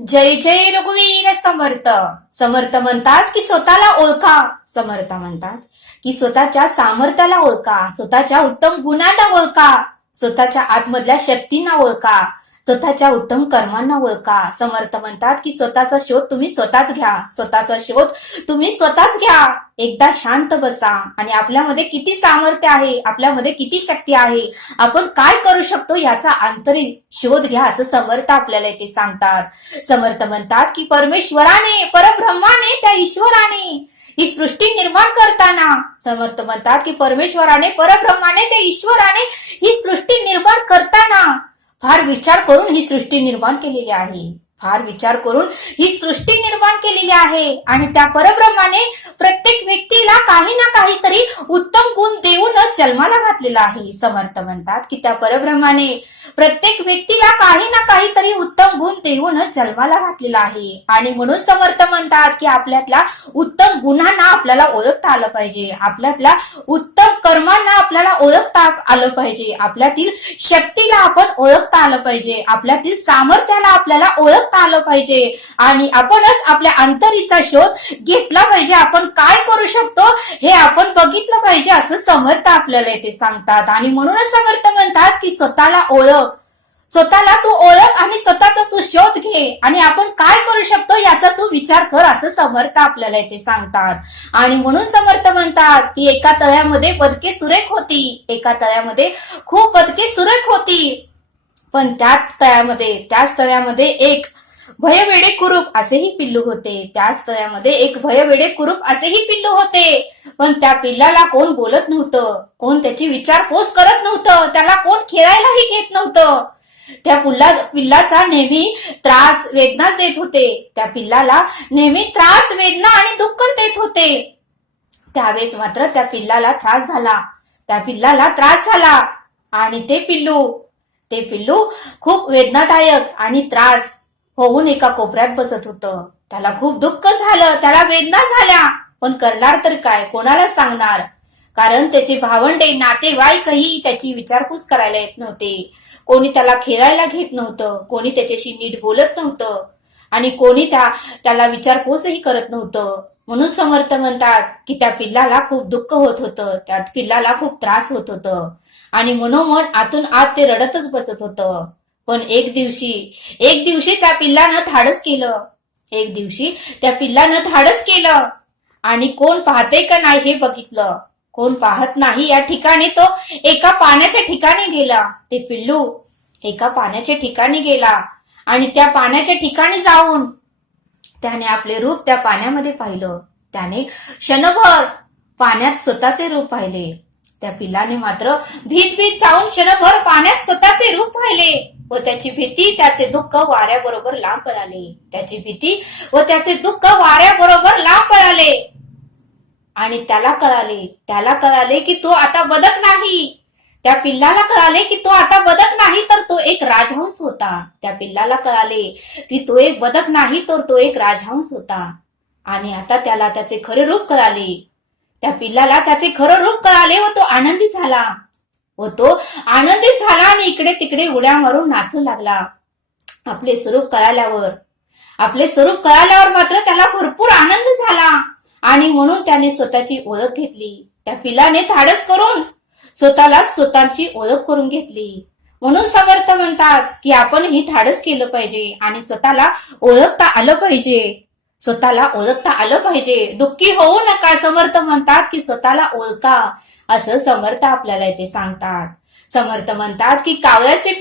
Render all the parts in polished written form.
जय जय रघुवीर समर्थ. समर्थ म्हणतात की स्वतःला ओळखा. समर्थ म्हणतात की स्वतःच्या सामर्थ्याला ओळखा, स्वतःच्या उत्तम गुणांना ओळखा, स्वतःच्या आतमधल्या शक्तींना ओळखा, स्वतःच्या उत्तम कर्मांना ओळखा. समर्थ म्हणतात की स्वतःचा शोध तुम्ही स्वतःच घ्या, स्वतःचा शोध तुम्ही स्वतःच घ्या. एकदा शांत बसा आणि आपल्यामध्ये किती सामर्थ्य आहे, आपल्यामध्ये किती शक्ती आहे, आपण काय करू शकतो याचा आंतरिक शोध घ्या, असं समर्थ आपल्याला इथे सांगतात. समर्थ म्हणतात की परमेश्वराने, परब्रह्माने, त्या ईश्वराने ही सृष्टी निर्माण करताना, समर्थ म्हणतात की परमेश्वराने, परब्रह्माने, त्या ईश्वराने ही सृष्टी निर्माण करताना फार विचार करून ही सृष्टी निर्माण केलेली आहे. फार विचार करून ही सृष्टी निर्माण केलेली आहे. आणि त्या परब्रह्माने प्रत्येक व्यक्तीला काही ना काहीतरी उत्तम गुण देऊनच जन्माला घातलेला आहे. समर्थ म्हणतात की त्या परब्रह्माने प्रत्येक व्यक्तीला काही ना काहीतरी उत्तम गुण देऊनच जन्माला घातलेला आहे. आणि म्हणून समर्थ म्हणतात की आपल्यातल्या उत्तम गुणांना आपल्याला ओळखता आलं पाहिजे, आपल्यातल्या उत्तम कर्मांना आपल्याला ओळखता आलं पाहिजे, आपल्यातील शक्तीला आपण ओळखता आलं पाहिजे, आपल्यातील सामर्थ्याला आपल्याला ओळखता आलं पाहिजे. आणि आपणच आपल्या अंतरीचा शोध घेतला पाहिजे. आपण काय करू शकतो हे आपण बघितलं पाहिजे, असं समर्थ आपल्याला इथे सांगतात. आणि म्हणूनच समर्थ म्हणतात की स्वतःला ओळख, स्वतःला तू ओळख आणि स्वतःचा तू शोध घे आणि आपण काय करू शकतो याचा तू विचार कर, असं समर्थ आपल्याला इथे सांगतात. आणि म्हणून समर्थ म्हणतात की एका तळ्यामध्ये बदके सुरेख होती, एका तळ्यामध्ये खूप बदके सुरेख होती, पण त्याच तळ्यामध्ये एक भयवेडे कुरूप असेही पिल्लू होते. त्याच तळ्यामध्ये एक भयवेडे कुरूप असेही पिल्लू होते. पण त्या पिल्लाला कोण बोलत नव्हतं, कोण त्याची विचारपूस करत नव्हतं, त्याला कोण खेळायलाही घेत नव्हतं. त्या पिल्लाचा नेहमी त्रास वेदनाच देत होते. त्या पिल्लाला नेहमी त्रास, वेदना आणि दुःख देत होते. त्यावेळेस मात्र त्या पिल्लाला त्रास झाला आणि ते पिल्लू खूप वेदनादायक आणि त्रास होऊन एका कोपऱ्यात बसत होतं. त्याला खूप दुःख झालं, त्याला वेदना झाल्या, पण करणार तर काय, कोणाला सांगणार? कारण त्याचे भावंडे, नातेवाईकही त्याची विचारपूस करायला येत नव्हते. कोणी त्याला खेळायला घेत नव्हतं, कोणी त्याच्याशी नीट बोलत नव्हतं आणि कोणी त्याला विचारपूसही करत नव्हतं. म्हणून समर्थ म्हणतात की त्या पिल्लाला खूप दुःख होत होतं, त्या पिल्लाला खूप त्रास होत होतं आणि मनोमन आतून आत ते रडतच बसत होतं. पण एक दिवशी त्या पिल्लानं धाडस केलं. एक दिवशी त्या पिल्लानं धाडस केलं आणि कोण पाहते का नाही हे बघितलं. कोण पाहत नाही या ठिकाणी तो एका पाण्याच्या ठिकाणी गेला. ते पिल्लू एका पाण्याच्या ठिकाणी गेला आणि त्या पाण्याच्या ठिकाणी जाऊन त्याने आपले रूप त्या पाण्यामध्ये पाहिलं. त्याने क्षणभर पाण्यात स्वतःचे रूप पाहिले. त्या पिल्लाने मात्र भीत जाऊन क्षणभर पाण्यात स्वतःचे रूप पाहिले व त्याची भीती, त्याचे दुःख वाऱ्याबरोबर लांब पळाले. त्याची भीती व त्याचे दुःख वाऱ्याबरोबर लांब पळाले आणि त्याला कळाले की तो आता बदक नाही. त्या पिल्लाला कळाले की तो आता बदक नाही तर तो एक राजहंस होता. त्या पिल्लाला कळाले की तो एक बदक नाही तर तो एक राजहंस होता. आणि आता त्याला त्याचे खरे रूप कळाले. त्या पिल्लाला त्याचे खरं रूप कळाले व तो आनंदित झाला आणि इकडे तिकडे उड्या मारून नाचू लागला. आपले स्वरूप कळाल्यावर मात्र त्याला भरपूर आनंद झाला आणि म्हणून त्याने स्वतःची ओळख घेतली. त्या पिल्लाने धाडस करून स्वतःची ओळख करून घेतली. म्हणून समर्थ म्हणतात की आपण ही धाडस केलं पाहिजे आणि स्वतःला ओळखता आलं पाहिजे. दुःखी होऊ नका. समर्थ म्हणतात की स्वतःला ओळखा, असं समर्थ आपल्याला इथे सांगतात. समर्थ म्हणतात की कावळ्याचे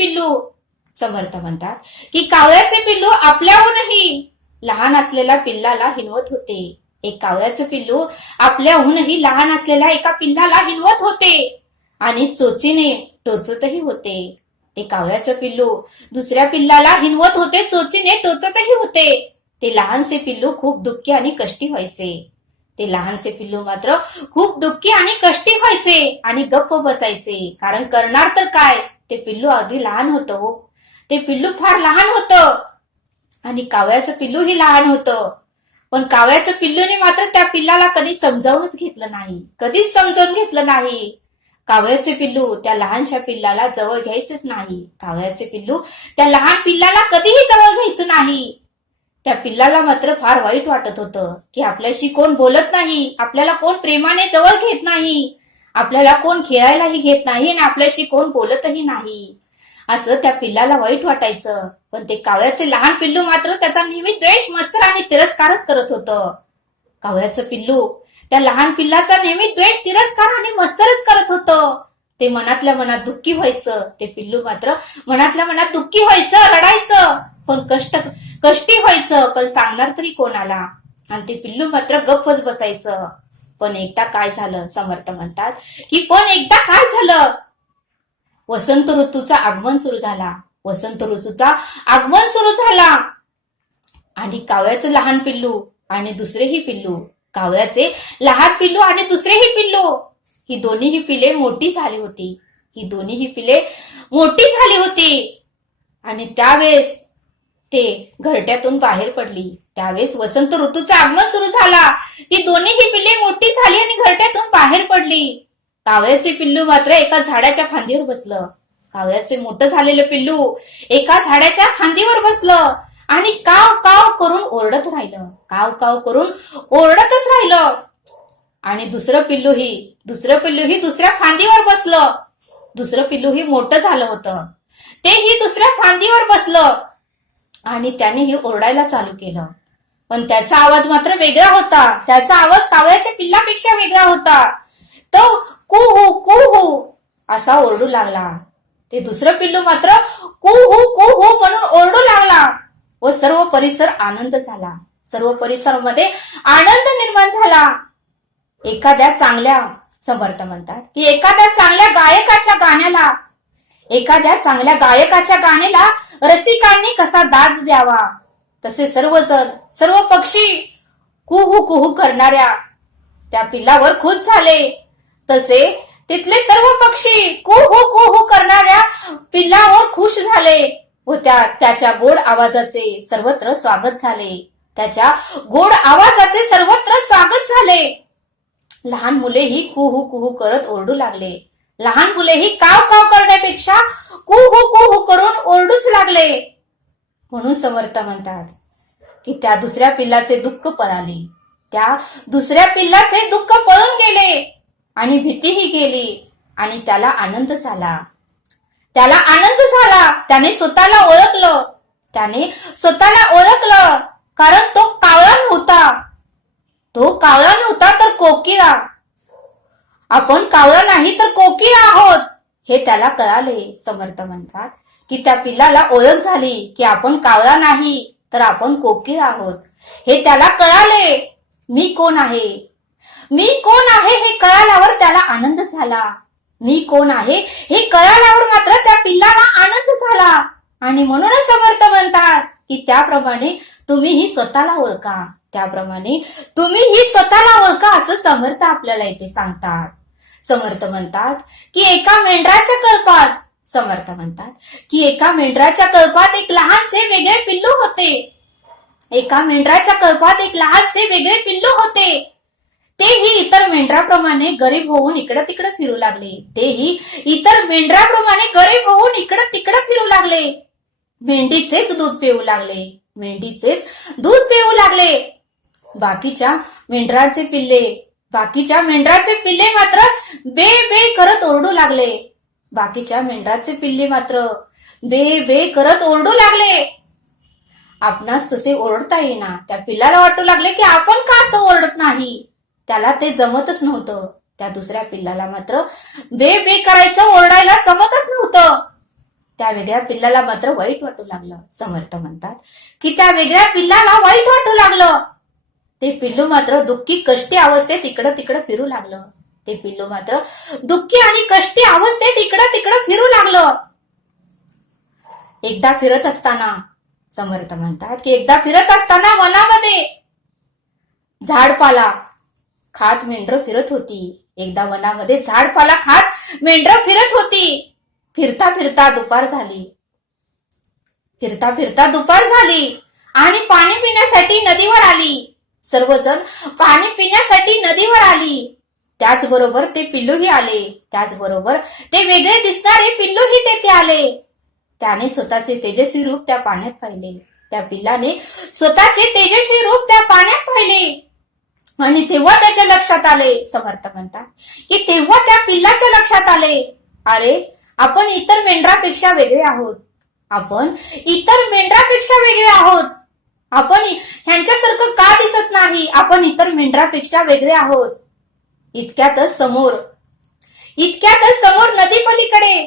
पिल्लू आपल्याहूनही लहान असलेल्या पिल्लाला हिणवत होते. एक कावळ्याचे पिल्लू आपल्याहूनही लहान असलेल्या एका पिल्लाला हिणवत होते आणि चोचीने टोचतही होते. ते कावळ्याचं पिल्लू दुसऱ्या पिल्लाला हिणवत होते, चोचीने टोचतही होते. ते लहानसे पिल्लू खूप दुःखी आणि कष्टी व्हायचे आणि गप्प बसायचे. कारण करणार तर काय, ते पिल्लू अगदी लहान होतं हो. ते पिल्लू फार लहान होतं आणि कावळ्याचं पिल्लू ही लहान होतं. पण कावळ्याच्या पिल्लूने मात्र त्या पिल्लाला कधीच समजावून घेतलं नाही. कावळ्याचे पिल्लू त्या लहानशा पिल्लाला जवळ घ्यायचेच नाही. कावळ्याचे पिल्लू त्या लहान पिल्लाला कधीही जवळ घ्यायचं नाही. त्या पिल्लाला मात्र फार वाईट वाटत होतं की आपल्याशी कोण बोलत नाही, आपल्याला कोण प्रेमाने जवळ घेत नाही, आपल्याला कोण खेळायलाही घेत नाही आणि आपल्याशी कोण बोलतही नाही, असं त्या पिल्लाला वाईट वाटायचं. पण ते कावळ्याचे लहान पिल्लू मात्र त्याचा नेहमी द्वेष, मत्सर आणि तिरस्कारच करत होतं. कावळ्याचं पिल्लू त्या लहान पिल्लाचा नेहमी द्वेष, तिरस्कार आणि मत्सरच करत होतं. ते मनातल्या मनात दुःखी व्हायचं. ते पिल्लू मात्र मनातल्या मनात दुःखी व्हायचं, रडायचं, पण कष्टी व्हायचं, पण सांगणार तरी कोणाला. आणि ते पिल्लू मात्र गप्पच बसायचं. पण एकदा काय झालं, समर्थ म्हणतात की पण एकदा काय झालं, वसंत ऋतूचा आगमन सुरू झाला. वसंत ऋतूचा आगमन सुरू झाला आणि कावळ्याचं लहान पिल्लू आणि दुसरेही पिल्लू, कावळ्याचे लहान पिल्लू आणि दुसरेही पिल्लू, ही दोन्हीही पिले मोठी झाली होती. ही दोन्हीही पिले मोठी झाली होती आणि त्यावेळेस ते घरट्यातून बाहेर पडली. त्यावेळेस वसंत ऋतूचं आगमन सुरू झाला. ती दोन्हीही पिल्ले मोठी झाली आणि घरट्यातून बाहेर पडली. कावळ्याचे पिल्लू मात्र एका झाडाच्या फांदीवर बसलं. कावळ्याचे मोठं झालेलं पिल्लू एका झाडाच्या फांदीवर बसलं आणि काव काव करून ओरडत राहिलं. काव काव करून ओरडतच राहिलं. आणि दुसरं पिल्लूही दुसऱ्या फांदीवर बसलं. दुसरं पिल्लूही मोठं झालं होतं. तेही दुसऱ्या फांदीवर बसलं आणि त्यानेही ओरडायला चालू केलं. पण त्याचा आवाज मात्र वेगळा होता. त्याचा आवाज कावळ्याच्या पिल्लापेक्षा वेगळा होता. तो कुहू कुहू असा ओरडू लागला. ते दुसरं पिल्लू मात्र कुहू म्हणून ओरडू लागला व सर्व परिसर आनंद झाला. सर्व परिसरामध्ये आनंद निर्माण झाला. एखाद्या चांगल्या, समर्थ म्हणतात की एखाद्या चांगल्या गायकाच्या गाण्याला रसिकांनी कसा दाद द्यावा, तसे सर्वजण, सर्व पक्षी कुहू कुहू करणाऱ्या त्या पिल्लावर खुश झाले. तसे तिथले सर्व पक्षी कुहू कुहू करणाऱ्या पिल्लावर खुश झाले व त्याच्या गोड आवाजाचे सर्वत्र स्वागत झाले. त्याच्या गोड आवाजाचे सर्वत्र स्वागत झाले. लहान मुलेही कुहू कुहू करत ओरडू लागले. लहान मुलेही काव काव करण्यापेक्षा कुहू कुहू करून ओरडूच लागले. म्हणून समर्थ म्हणतात की त्या दुसऱ्या पिल्लाचे दुःख पळाले. त्या दुसऱ्या पिल्लाचे दुःख पळून गेले आणि भीतीही गेली आणि त्याला आनंद झाला. त्याने स्वतःला ओळखलं. कारण तो कावळा नव्हता तर कोकिळा. आपण कावळा नाही तर कोकिळा आहोत हे त्याला कळाले. समर्थ म्हणतात की त्या पिल्लाला ओळख झाली की आपण कावळा नाही तर आपण कोकिळा आहोत हे त्याला कळाले. मी कोण आहे हे कळाल्यावर त्याला आनंद झाला. मी कोण आहे हे कळाल्यावर मात्र त्या पिल्लाला आनंद झाला. आणि म्हणूनच समर्थ म्हणतात की त्याप्रमाणे तुम्हीही स्वतःला ओळखा असं समर्थ आपल्याला इथे सांगतात. समर्थ म्हणतात की एका मेंढराच्या कल्पात एक लहानसे वेगळे पिल्लू होते. तेही इतर मेंढराप्रमाणे गरीब होऊन इकडं तिकडं फिरू लागले. मेंढीचेच दूध पिऊ लागले. बाकीच्या मेंढराचे पिल्ले मात्र बे बे करत ओरडू लागले. आपणास तसे ओरडता येईना. त्या पिल्लाला वाटू लागले की आपण का असं ओरडत नाही. त्याला ते जमतच नव्हतं. त्या दुसऱ्या पिल्लाला मात्र बे बे करायचं, ओरडायला जमतच नव्हतं. त्या वेगळ्या पिल्लाला मात्र वाईट वाटू लागलं. समर्थ म्हणतात की त्या वेगळ्या पिल्लाला वाईट वाटू लागलं. ते पिल्लू मात्र दुःखी कष्टी अवस्थेत इकडं तिकडं फिरू लागलं. एकदा फिरत असताना, समर्थ म्हणतात की एकदा फिरत असताना वनामध्ये झाडपाला खात मेंढरं फिरत होती. एकदा वनामध्ये झाडपाला खात मेंढरं फिरत होती. फिरता फिरता दुपार झाली आणि पाणी पिण्यासाठी नदीवर आली. सर्वजण पाणी पिण्यासाठी नदीवर आली. त्याचबरोबर ते पिल्लूही आले. त्याचबरोबर ते वेगळे दिसणारे पिल्लूही तेथे आले. त्याने स्वतःचे तेजस्वी रूप त्या पाण्यात पाहिले. त्या पिल्लाने स्वतःचे तेजस्वी रूप त्या पाण्यात पाहिले आणि तेव्हा त्याच्या लक्षात आले, समर्थ म्हणतात की तेव्हा त्या पिल्लाच्या लक्षात आले, अरे आपण इतर मेंढरापेक्षा वेगळे आहोत, आपण इतर मेंढरापेक्षा वेगळे आहोत, आपण ह्यांच्यासारखं का दिसत नाही, आपण इतर मेंढरापेक्षा वेगळे आहोत. इतक्यातच समोर नदी पलीकडे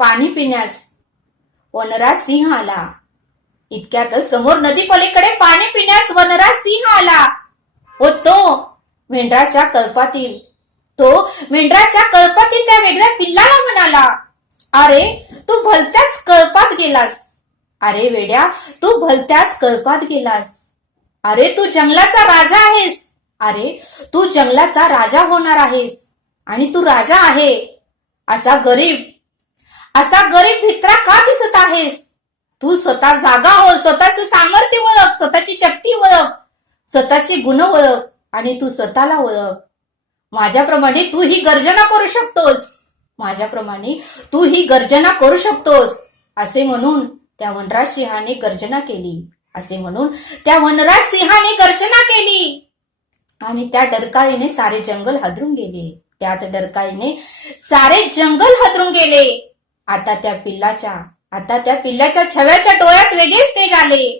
पाणी पिण्यास वनराज सिंह आला. इतक्यातच समोर नदी पलीकडे पाणी पिण्यास वनराज सिंह आला व तो मेंढराच्या कल्पातील त्या वेगळ्या पिल्लाला म्हणाला, अरे तू भलत्याच कल्पात गेलास, अरे वेड्या तू भलत्याच कल्पात गेलास, अरे तू जंगलाचा राजा आहेस, अरे तू जंगलाचा राजा होणार आहेस आणि तू राजा आहे असा गरीब भित्रा का दिसत आहेस. तू स्वतः जागा हो, स्वतःचं सामर्थ्य ओळख, स्वतःची शक्ती ओळख, स्वतःची गुण ओळख आणि तू स्वतःला ओळख. माझ्याप्रमाणे तू ही गर्जना करू शकतोस, माझ्याप्रमाणे तू ही गर्जना करू शकतोस. असे म्हणून त्या वनराज सिंहाने गर्जना केली आणि त्या डरकाळीने सारे जंगल हादरून गेले. आता त्या पिल्लाच्या छव्याच्या डोळ्यात वेगळेच तेज आले,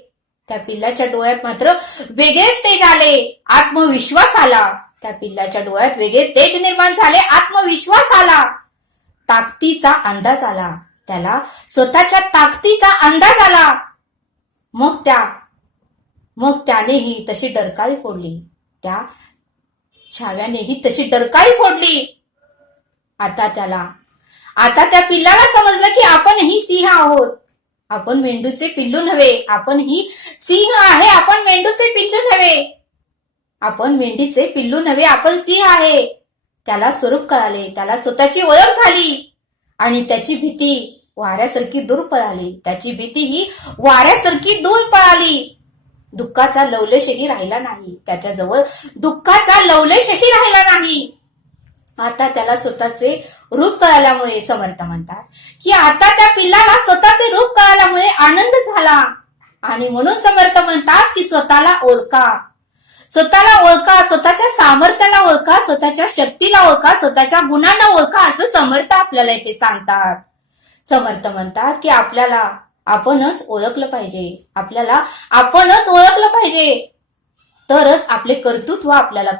त्या पिल्लाच्या डोळ्यात मात्र वेगळेच तेज आले, आत्मविश्वास आला. त्या पिल्लाच्या डोळ्यात वेगळे तेज निर्माण झाले, आत्मविश्वास आला, ताकदीचा अंदाज आला, त्याला स्वतःच्या ताकदीचा अंदाज आला. मग त्यानेही तशी डरकाळी फोडली, त्या छाव्यानेही तशी डरकाळी फोडली. आता त्या पिल्लाला समजलं की आपणही सिंह आहोत, आपण मेंढूचे पिल्लू नव्हे, आपण ही सिंह आहे, आपण मेंढूचे पिल्लू नव्हे, आपण मेंढीचे पिल्लू नव्हे, आपण सिंह आहे. त्याला स्वरूप कळाले, त्याला स्वतःची ओळख झाली आणि त्याची भीती वाऱ्यासारखी दूर पळाली. दुःखाचा लवलेशही राहिला नाही, त्याच्याजवळ दुःखाचा लवलेशही राहिला नाही. आता त्याला स्वतःचे रूप कळाल्यामुळे समर्थ म्हणतात की आता त्या पिल्लाला स्वतःचे रूप कळाल्यामुळे आनंद झाला आणि म्हणून समर्थ म्हणतात की स्वतःला ओळखा, स्वतःच्या सामर्थ्याला ओळखा, स्वतःच्या शक्तीला ओळखा, स्वतःच्या गुणांना ओळखा, असं समर्थ आपल्याला इथे सांगतात. समर्थ म्हणतात की आपल्याला आपणच ओळखलं पाहिजे, तरच आपले कर्तृत्व आपल्याला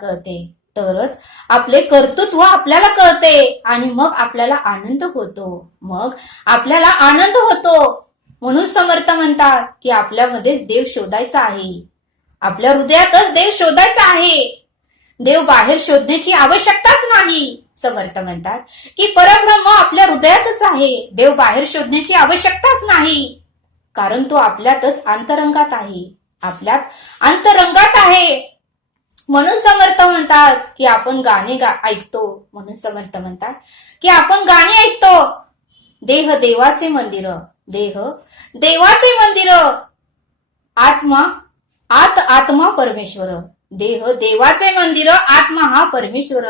कळते, आणि मग आपल्याला आनंद होतो. म्हणून समर्थ म्हणतात की आपल्यामध्येच देव शोधायचा आहे, आपल्या हृदयातच देव शोधायचा आहे, देव बाहेर शोधण्याची आवश्यकताच नाही. समर्थ म्हणतात की परब्रह्म आपल्या हृदयातच आहे, देव बाहेर शोधण्याची आवश्यकताच नाही, कारण तो आपल्यातच अंतरंगात आहे. म्हणून समर्थ म्हणतात की आपण गाणे ऐकतो, म्हणून समर्थ म्हणतात की आपण गाणे ऐकतो. देह देवाचे मंदिर, आत्मा परमेश्वर, देह देवाचे मंदिर, आत्मा हा परमेश्वर.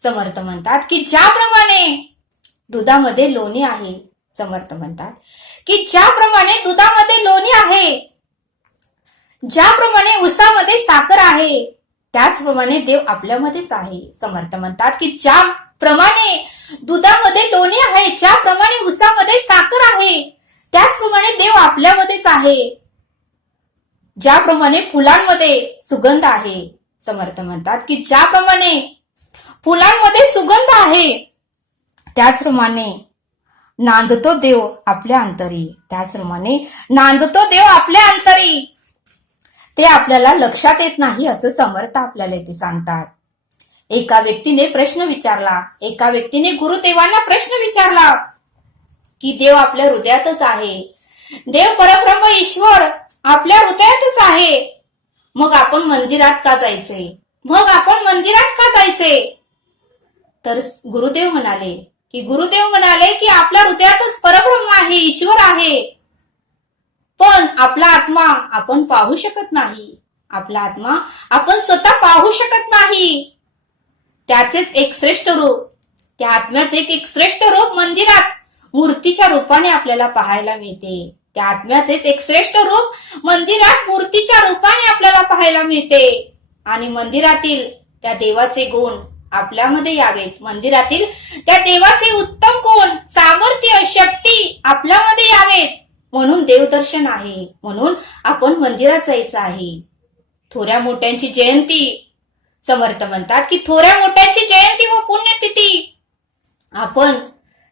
समर्थ म्हणतात की ज्याप्रमाणे दुधामध्ये लोणी आहे, समर्थ म्हणतात की ज्याप्रमाणे दुधामध्ये लोणी आहे, ज्याप्रमाणे उसामध्ये साखर आहे, त्याचप्रमाणे देव आपल्यामध्येच आहे. समर्थ म्हणतात की ज्याप्रमाणे दुधामध्ये लोणी आहे, ज्याप्रमाणे उसामध्ये साखर आहे, त्याचप्रमाणे देव आपल्यामध्येच आहे. ज्याप्रमाणे फुलांमध्ये सुगंध आहे, समर्थ म्हणतात की ज्याप्रमाणे फुलांमध्ये सुगंध आहे, त्याचप्रमाणे नांदतो देव आपल्या अंतरी, ते आपल्याला लक्षात येत नाही असं समर्थ आपल्याला इथे सांगतात. एका व्यक्तीने गुरुदेवांना प्रश्न विचारला की देव आपल्या हृदयातच आहे, देव परब्रह्म ईश्वर आपल्या हृदयातच आहे, मग आपण मंदिरात का जायचे? तर गुरुदेव म्हणाले की आपल्या हृदयातच परब्रह्म आहे, ईश्वर आहे, पण आपला आत्मा आपण पाहू शकत नाही, आपला आत्मा आपण स्वतः पाहू शकत नाही. त्याचेच एक श्रेष्ठ रूप, त्या आत्म्याचे एक श्रेष्ठ रूप मंदिरात मूर्तीच्या रूपाने आपल्याला पाहायला मिळते. त्या आत्म्याचेच एक श्रेष्ठ रूप मंदिरात मूर्तीच्या रूपाने आपल्याला पाहायला मिळते. आणि मंदिरातील त्या देवाचे गुण आपल्यामध्ये यावेत. मंदिरातील त्या देवाचे उत्तम गुण, सामर्थ्य, शक्ती आपल्यामध्ये यावेत. म्हणून देवदर्शन आहे, म्हणून आपण मंदिरात जायचं आहे. थोड्या मोठ्यांची जयंती, समर्थ म्हणतात की थोड्या मोठ्यांची जयंती व पुण्यतिथी आपण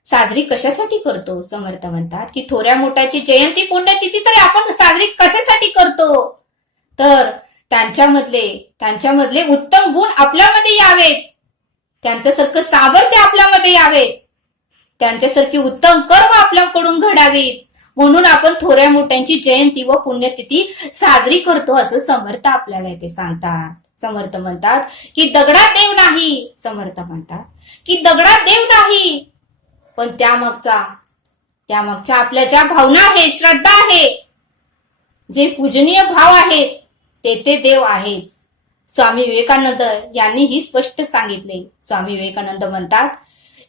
साजरी कशासाठी करतो? समर्थ म्हणतात की थोड्या मोठ्याची जयंती पुण्यतिथी तर आपण साजरी कशासाठी करतो? तर त्यांच्यामधले उत्तम गुण आपल्यामध्ये यावेत, त्यांच्यासारखं सामर्थ्य आपल्यामध्ये यावेत, त्यांच्यासारखी उत्तम कर्म आपल्याकडून घडावीत. म्हणून आपण थोड्या मोठ्यांची जयंती व पुण्यतिथी साजरी करतो असं समर्थ आपल्याला इथे सांगतात. समर्थ म्हणतात की दगडात देव नाही. समर्थ म्हणतात की दगडात देव नाही, पण त्यामागच्या आपल्या ज्या भावना आहेत, श्रद्धा आहे, जे पूजनीय भाव आहेत, तेथे देव आहेच. स्वामी विवेकानंद यांनीही स्पष्ट सांगितले. स्वामी विवेकानंद म्हणतात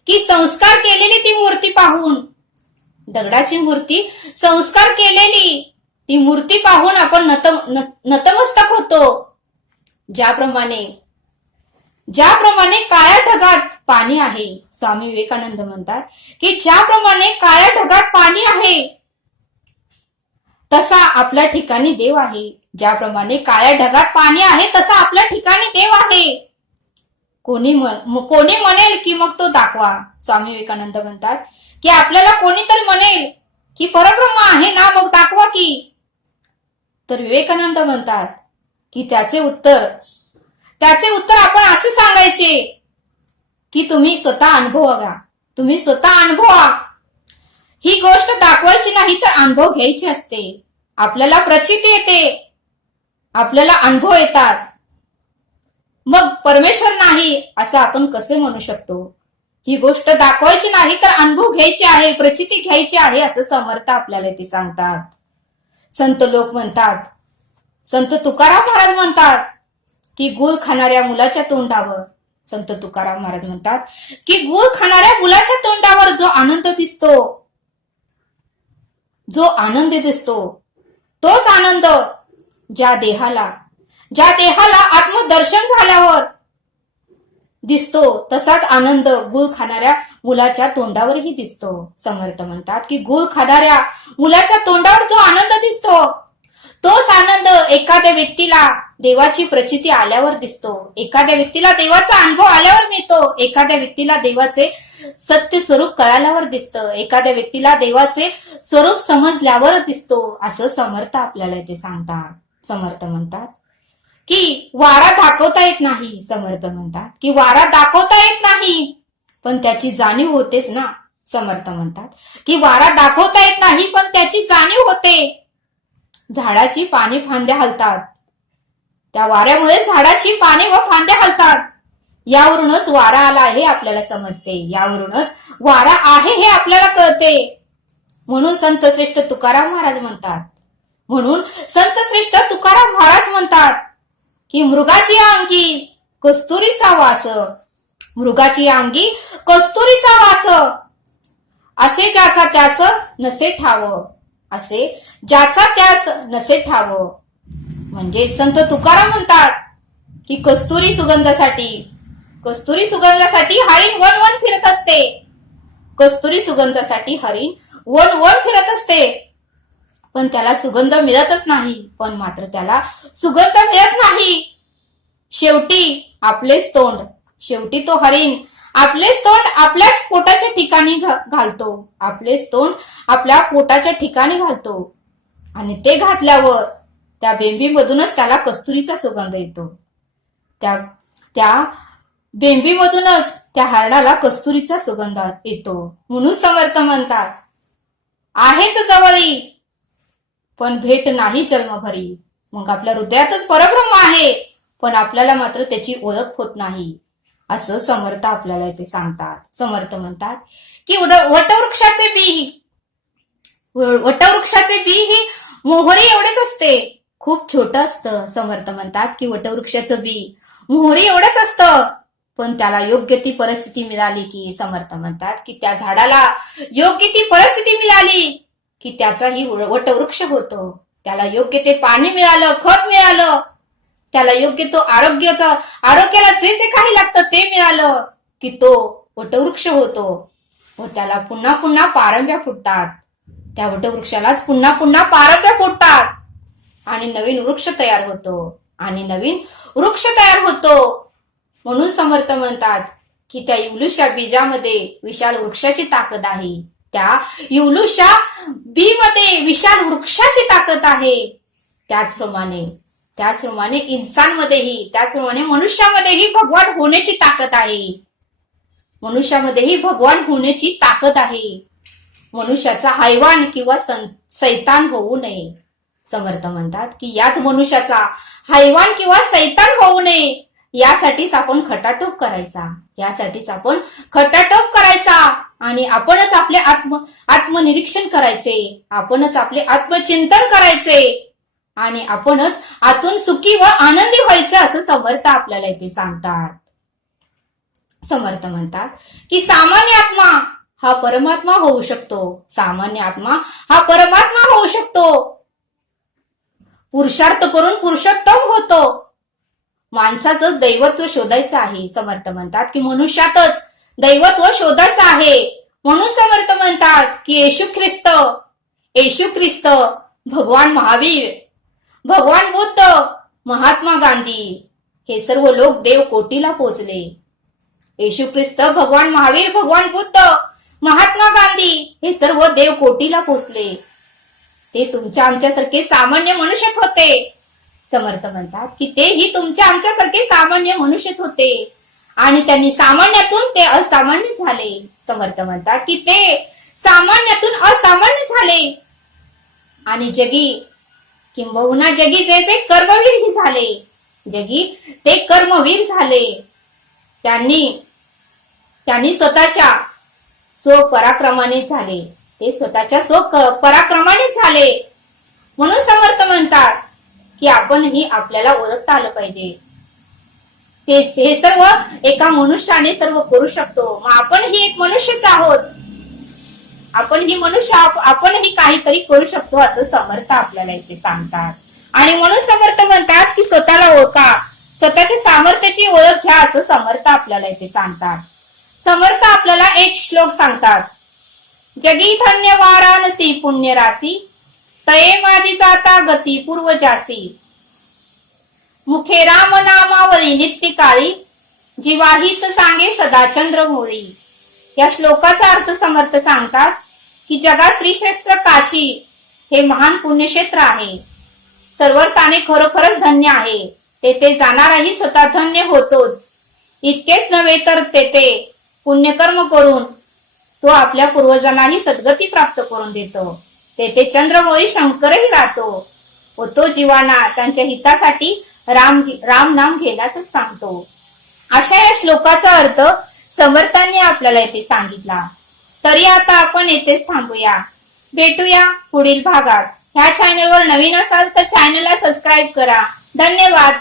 की संस्कार केलेली ती मूर्ती पाहून, दगडाची मूर्ती संस्कार केलेली ती मूर्ती पाहून आपण नतमस्तक होतो. ज्याप्रमाणे काळ्या ढगात पाणी आहे, स्वामी विवेकानंद म्हणतात की ज्याप्रमाणे काळ्या ढगात पाणी आहे तसा आपल्या ठिकाणी देव आहे. ज्याप्रमाणे काळ्या ढगात पाणी आहे तसा आपल्या ठिकाणी देव आहे. कोणी म्हणेल की मग तो दाखवा. स्वामी विवेकानंद म्हणतात की आपल्याला कोणीतरी म्हणेल की परब्रह्म आहे ना, मग दाखवा की. तर विवेकानंद म्हणतात की त्याचे उत्तर आपण असे सांगायचे की तुम्ही स्वतः अनुभवा, तुम्ही स्वतः अनुभवा. ही गोष्ट दाखवायची नाही तर अनुभव घ्यायची असते. आपल्याला प्रचिती येते, आपल्याला अनुभव येतात, मग परमेश्वर नाही असं आपण कसे म्हणू शकतो? ही गोष्ट दाखवायची नाही तर अनुभव घ्यायचे आहे, प्रचिती घ्यायची आहे असं समर्थ आपल्याला ते सांगतात. संत लोक म्हणतात, संत तुकाराम महाराज म्हणतात की गुळ खाणाऱ्या मुलाच्या तोंडावर, संत तुकाराम महाराज म्हणतात की गुळ खाणाऱ्या मुलाच्या तोंडावर जो आनंद दिसतो तोच आनंद ज्या देहाला आत्मदर्शन झाल्यावर दिसतो, तसाच आनंद गुळ खाणाऱ्या मुलाच्या तोंडावरही दिसतो. समर्थ म्हणतात की गुळ खाणाऱ्या मुलाच्या तोंडावर जो आनंद दिसतो तोच आनंद एखाद्या व्यक्तीला देवाची प्रचिती आल्यावर दिसतो, एखाद्या व्यक्तीला देवाचा अनुभव आल्यावर मिळतो, एखाद्या व्यक्तीला देवाचे सत्य स्वरूप कळाल्यावर दिसतं, एखाद्या व्यक्तीला देवाचे स्वरूप समजल्यावर दिसतो असं समर्थ आपल्याला इथे सांगतात. समर्थ म्हणतात की वारा दाखवता येत नाही. समर्थ म्हणतात की वारा दाखवता येत नाही पण त्याची जाणीव होतेच ना. समर्थ म्हणतात की वारा दाखवता येत नाही पण त्याची जाणीव होते. झाडाची पाने फांद्या हलतात, त्या वाऱ्यामुळे झाडाची पाने व फांद्या हलतात. यावरूनच वारा आला हे आपल्याला समजते, यावरूनच वारा आहे हे आपल्याला कळते. म्हणून संत श्रेष्ठ तुकाराम महाराज म्हणतात की मृगाची अंगी कस्तुरीचा वास, मृगाची अंगी कस्तुरीचा वास, असे ज्याचा त्यास नसे ठाव, असे ज्याचा त्यास नसे ठाव. म्हणजे संत तुकाराम म्हणतात की कस्तुरी सुगंधासाठी हरिण वन फिरत असते, कस्तुरी सुगंधासाठी हरिण वन फिरत असते, पण त्याला सुगंध मिळतच नाही. पण मात्र त्याला सुगंध मिळत नाही. शेवटी आपलेच तोंड, शेवटी तो हरिण आपलेच तोंड आपल्याच पोटाच्या ठिकाणी घालतो, आपलेच तोंड आपल्या पोटाच्या ठिकाणी घालतो. आणि ते घातल्यावर त्या बेंबीमधूनच त्याला कस्तुरीचा सुगंध येतो. त्या बेंबीमधूनच त्या हरणाला कस्तुरीचा सुगंध येतो. म्हणून समर्थ म्हणतात आहेच जवळी पण भेट नाही जन्मभरी. मग आपल्या हृदयातच परब्रह्म आहे पण आपल्याला मात्र त्याची ओळख होत नाही असं समर्थ आपल्याला इथे सांगतात. समर्थ म्हणतात की वटवृक्षाचे बी ही मोहरी एवढेच असते, खूप छोटं असतं. समर्थ म्हणतात की वटवृक्षाचं बी मोहरी एवढंच असतं, पण त्याला योग्य ती परिस्थिती मिळाली की, समर्थ म्हणतात की त्या झाडाला योग्य ती परिस्थिती मिळाली की त्याचाही वटवृक्ष होतो. त्याला योग्य ते पाणी मिळालं, खत मिळालं, त्याला योग्य तो आरोग्याला जे जे काही लागतं ते मिळालं की तो वटवृक्ष होतो व त्याला पुन्हा पुन्हा पारंब्या फुटतात. त्या वटवृक्षालाच पुन्हा पुन्हा पारंब्या फुटतात आणि नवीन वृक्ष तयार होतो. म्हणून समर्थ म्हणतात की त्या इवलूशा बीजामध्ये विशाल वृक्षाची ताकद आहे. त्या इवलूशा बी मध्ये विशाल वृक्षाची ताकद आहे. त्याचप्रमाणे इंसानमध्येही, त्याचप्रमाणे मनुष्यामध्येही भगवान होण्याची ताकद आहे. मनुष्याचा हैवान किंवा सैतान होऊ नये. समर्थ म्हणतात की याच मनुष्याचा हैवान किंवा सैतान होऊ नये यासाठीच आपण खटाटोप करायचा आणि आपणच आपले आत्मनिरीक्षण करायचे, आपणच आपले आत्मचिंतन करायचे आणि आपणच आतून सुखी व आनंदी व्हायचं असं समर्थ आपल्याला इथे सांगतात. समर्थ म्हणतात की सामान्य आत्मा हा परमात्मा होऊ शकतो. पुरुषार्थ करून पुरुषोत्तम होतो. माणसाचं दैवत्व शोधायचं आहे. समर्थ म्हणतात की मनुष्यातच दैवत्व शोधायचं आहे. म्हणून समर्थ म्हणतात की येशू ख्रिस्त, भगवान महावीर, भगवान बुद्ध, महात्मा गांधी हे सर्व लोक देव कोटीला पोचले. येशू ख्रिस्त, भगवान महावीर, भगवान बुद्ध, महात्मा गांधी हे सर्व देव कोटीला पोचले. ते तुमच्या आमच्यासारखे सामान्य मनुष्यच होते. समर्थ म्हणतात की तेही तुमच्या आमच्यासारखे सामान्य मनुष्यच होते आणि त्यांनी सामान्यातून ते असामान्य झाले. समर्थ म्हणतात की ते सामान्यातून असामान्य झाले आणि किंबहुना जगी जे कर्मवीर झाले. ते कर्मवीर झाले. त्यांनी स्वतःच्या स्वपराक्रमाने झाले. म्हणून समर्थ म्हणतात की आपणही आपल्याला ओळखता आलं पाहिजे. हे सर्व एका मनुष्याने सर्व करू शकतो. मग आपणही एक मनुष्यच आहोत. आपणही काहीतरी करू शकतो असं समर्थ आपल्याला इथे सांगतात. आणि म्हणून समर्थ म्हणतात की स्वतःला ओळखा, स्वतःच्या सामर्थ्याची ओळख घ्या असं समर्थ आपल्याला इथे सांगतात. समर्थ आपल्याला एक श्लोक सांगतात. जगी धन्य वाराणसी पुण्य राशी, तये माझी जाता गती पूर्व जासी. मुखे राम नामावली नित्य काळी, जीवाहित सांगे सदा चंद्रमोळी. या श्लोकाचा अर्थ समर्थ सांगतात की जगात श्रीक्षेत्र काशी हे महान पुण्यक्षेत्र आहे. सर्वार्थाने खरोखरच धन्य आहे. तेथे जाणाराही स्वतः धन्य होतोच. इतकेच नव्हे तर तेथे पुण्यकर्म करून तो आपल्या पूर्वजांनाही सद्गती प्राप्त करून देतो. तेथे चंद्रमोळी शंकरही राहतो व तो जीवांना त्यांच्या हितासाठी राम नाम घेण्यास सांगतो. अशा या श्लोकाचा अर्थ समर्थांनी आपल्याला येथे सांगितला. तरी आता आपण येथेच थांबूया. भेटूया पुढील भागात. ह्या चॅनलवर नवीन असाल तर चॅनलला सबस्क्राईब करा. धन्यवाद.